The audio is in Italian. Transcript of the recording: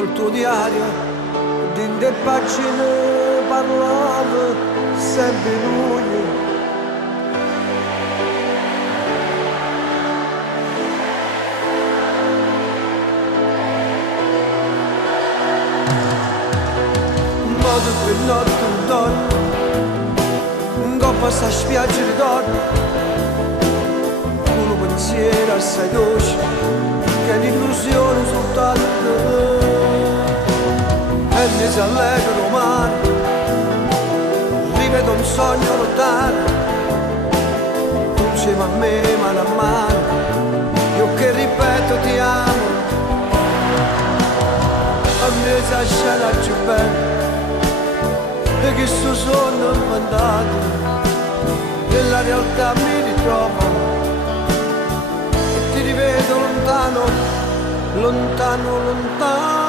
col tuo diario, dinte pagine parlava sempre lui. Modo per notte un donno, in coppa sta spiaggia di donne, con un pensiero assai dolce, che è un'illusione soltanto, e mi si allega domani, rivedo un sogno lontano, tu insieme a me mano a mano, io che ripeto ti amo, a me si scena più bella, e che sto sonno infantato, nella realtà mi ritrovo, e ti rivedo lontano, lontano, lontano.